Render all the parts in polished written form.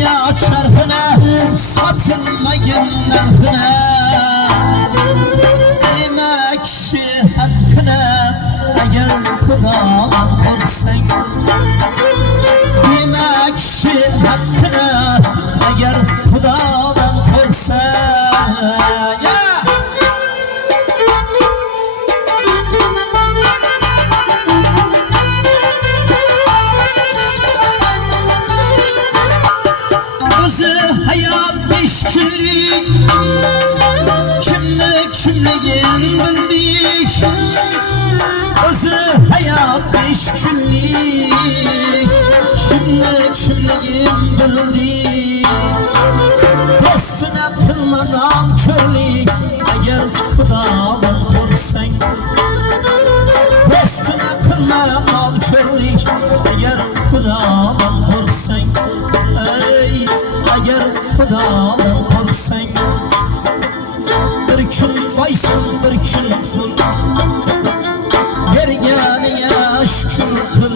dünya çarxına satılmayın narxına. Demek ki hakkına eğer Xudodan korksan. Demek ki hakkına eğer Xudodan korksan. Hayat beş günlük, kimliğin bildik. Özü hayat beş günlük, kimliğin bildik. Dostuna kılmadan körlük, eğer Xudodan korksan. Dostuna kılmadan körlük, eğer Xudodan korksan. Eğer Xudodan korksan. Bir gün baysan bir gün kul, berganine şükür kıl.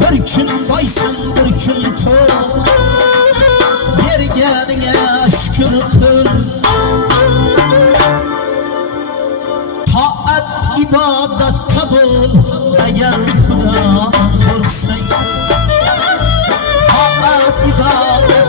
Bir gün baysan bir gün kul, berganine şükür kıl. Taat ibadet bul, eğer Xudodan korksan. Taat ibadet